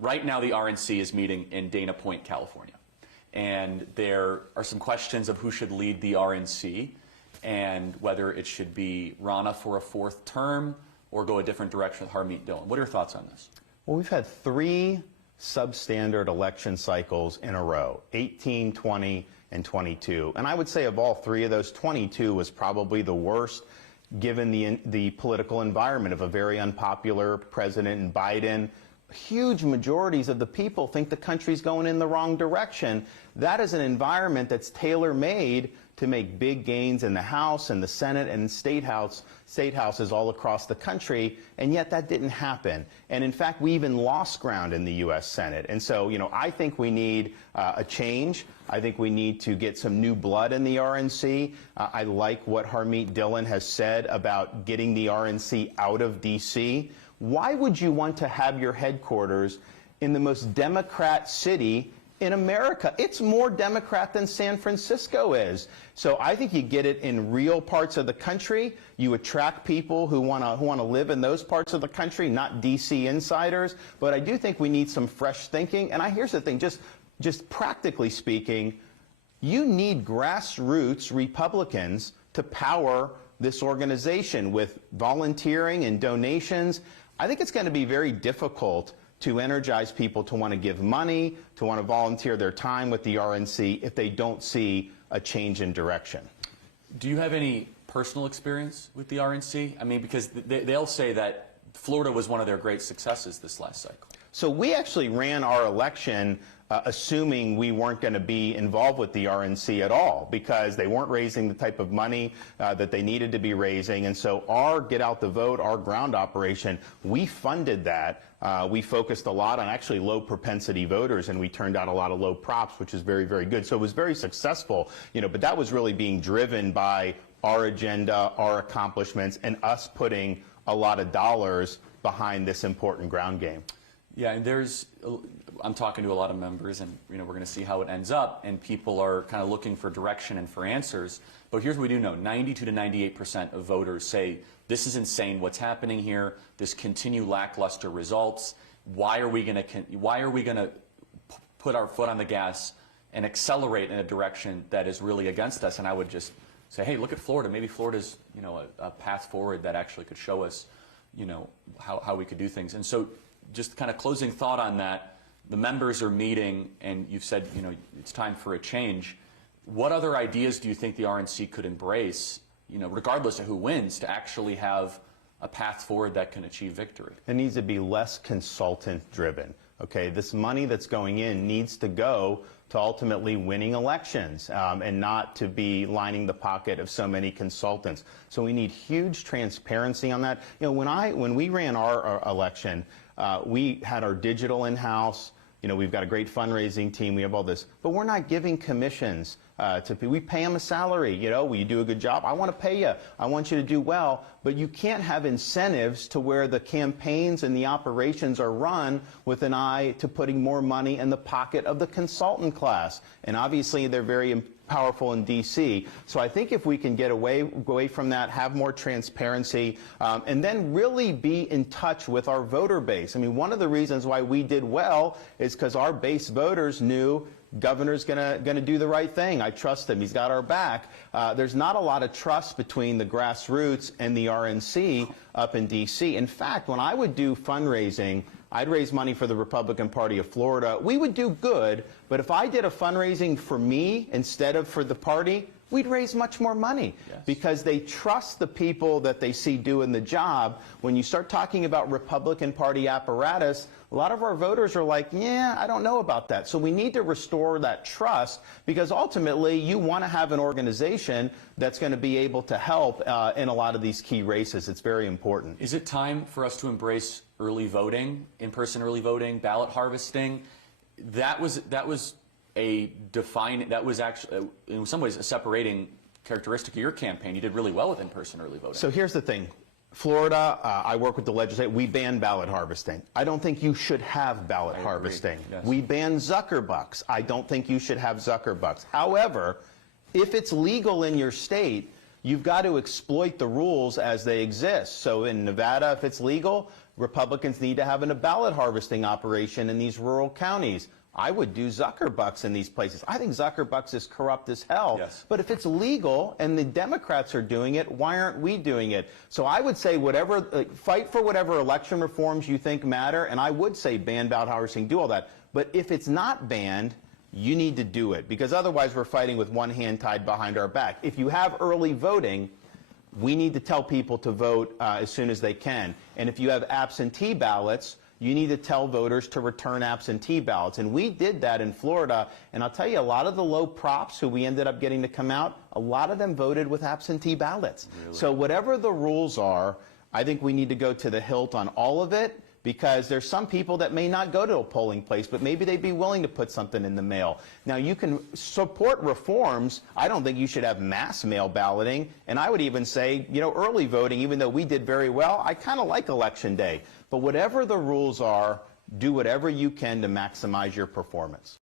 right now the RNC is meeting in Dana Point, California. And there are some questions of who should lead the RNC and whether it should be Rana for a 4th term or go a different direction with Harmeet Dillon. What are your thoughts on this? Well, we've had 3 substandard election cycles in a row, 18, 20, and 22. And I would say of all 3 of those, 22 was probably the worst given the political environment of a very unpopular president in Biden. Huge majorities of the people think the country's going in the wrong direction. That is an environment that's tailor-made to make big gains in the House and the Senate and state houses all across the country, and yet that didn't happen. And in fact, we even lost ground in the U.S. Senate. And so, you know, I think we need a change. I think we need to get some new blood in the RNC. I like what Harmeet Dillon has said about getting the RNC out of D.C. Why would you want to have your headquarters in the most Democrat city in America? It's more Democrat than San Francisco is. So I think you get it in real parts of the country. You attract people who want to live in those parts of the country, not D.C. insiders. But I do think we need some fresh thinking. And here's the thing, just practically speaking, you need grassroots Republicans to power this organization with volunteering and donations. I think it's going to be very difficult to energize people to want to give money, to want to volunteer their time with the RNC if they don't see a change in direction. Do you have any personal experience with the RNC? I mean, because they'll say that Florida was one of their great successes this last cycle. So we actually ran our election assuming we weren't going to be involved with the RNC at all because they weren't raising the type of money that they needed to be raising. And so our Get Out the Vote, our ground operation, we funded that. We focused a lot on actually low propensity voters, and we turned out a lot of low props, which is very, very good. So it was very successful, you know, but that was really being driven by our agenda, our accomplishments, and us putting a lot of dollars behind this important ground game. Yeah, and I'm talking to a lot of members, and you know, we're going to see how it ends up, and people are kind of looking for direction and for answers. But here's what we do know: 92 to 98% of voters say this is insane. What's happening here? This continue lackluster results. Why are we going to put our foot on the gas and accelerate in a direction that is really against us? And I would just say, hey, look at Florida. Maybe Florida's, you know, a path forward that actually could show us, you know, how we could do things. And so, just kind of closing thought on that, the members are meeting, and you've said, you know, it's time for a change. What other ideas do you think the RNC could embrace, you know, regardless of who wins, to actually have a path forward that can achieve victory? It needs to be less consultant-driven. Okay, this money that's going in needs to go to ultimately winning elections and not to be lining the pocket of so many consultants. So we need huge transparency on that. You know, when we ran our election, we had our digital in-house. You know, we've got a great fundraising team. We have all this, but we're not giving commissions to people. We pay them a salary. You know, will you do a good job? I want to pay you. I want you to do well. But you can't have incentives to where the campaigns and the operations are run with an eye to putting more money in the pocket of the consultant class. And obviously, they're very powerful in D.C. So I think if we can get away from that, have more transparency, and then really be in touch with our voter base. I mean, one of the reasons why we did well is because our base voters knew governor's gonna do the right thing. I trust him. He's got our back. There's not a lot of trust between the grassroots and the RNC up in D.C. In fact, when I would do fundraising, I'd raise money for the Republican Party of Florida. We would do good, but if I did a fundraising for me instead of for the party, we'd raise much more money. Yes. Because they trust the people that they see doing the job. When you start talking about Republican Party apparatus, a lot of our voters are like, yeah, I don't know about that. So we need to restore that trust, because ultimately you want to have an organization that's going to be able to help in a lot of these key races. It's very important. Is it time for us to embrace early voting, in-person early voting, ballot harvesting? That was actually, in some ways, a separating characteristic of your campaign. You did really well with in-person early voting. So here's the thing. Florida, I work with the legislature. We ban ballot harvesting. I don't think you should have ballot harvesting. Yes. We ban Zuckerbucks. I don't think you should have Zuckerbucks. However, if it's legal in your state, you've got to exploit the rules as they exist. So in Nevada, if it's legal, Republicans need to have a ballot harvesting operation in these rural counties. I would do Zuckerbucks in these places. I think Zuckerbucks is corrupt as hell. Yes. But if it's legal and the Democrats are doing it, why aren't we doing it? So I would say whatever, fight for whatever election reforms you think matter, and I would say ban ballot harvesting, do all that. But if it's not banned, you need to do it, because otherwise we're fighting with one hand tied behind our back. If you have early voting, we need to tell people to vote as soon as they can. And if you have absentee ballots, you need to tell voters to return absentee ballots. And we did that in Florida. And I'll tell you, a lot of the low props who we ended up getting to come out, a lot of them voted with absentee ballots. Really? So whatever the rules are, I think we need to go to the hilt on all of it, because there's some people that may not go to a polling place, but maybe they'd be willing to put something in the mail. Now, you can support reforms. I don't think you should have mass mail balloting. And I would even say, you know, early voting, even though we did very well, I kind of like Election Day. But whatever the rules are, do whatever you can to maximize your performance.